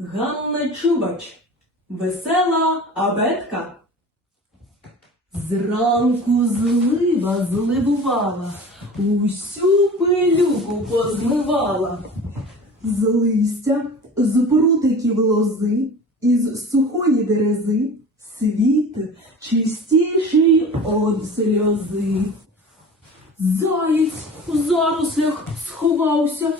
Ганна Чубач, весела абетка. Зранку злива зливувала, усю пилюку позмивала. З листя, з прутиків лози, із сухої дерези, світ чистіший од сльози. Заєць у зарослях сховався,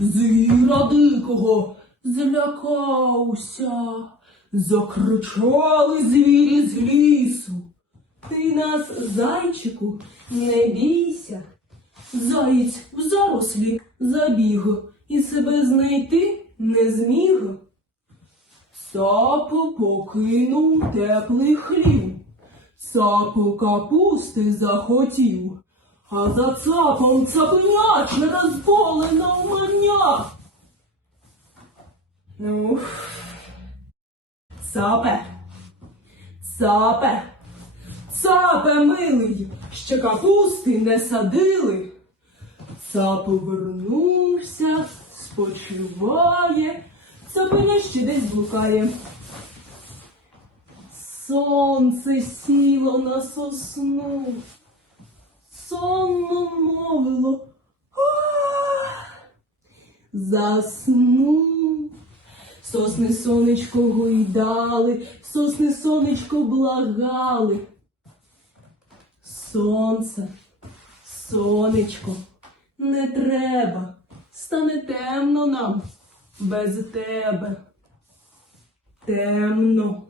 звіра дикого злякався. Закричали звірі з лісу. Ти нас, зайчику, не бійся. Заєць в зарослі забіг і себе знайти не зміг. Сап покинув теплий хлів, цап капусти захотів, а за цапом цапеня через поле навмання. Ну, цапе, цапе, цапе милий, ще капусти не садили. Цап повернувся, спочиває, цапеня ще десь блукає. Сонце сіло на сосну, сонно мовило. Заснув. Сосни сонечко гойдали, сосни сонечко благали. Сонце, сонечко, не треба, стане темно нам без тебе. Темно.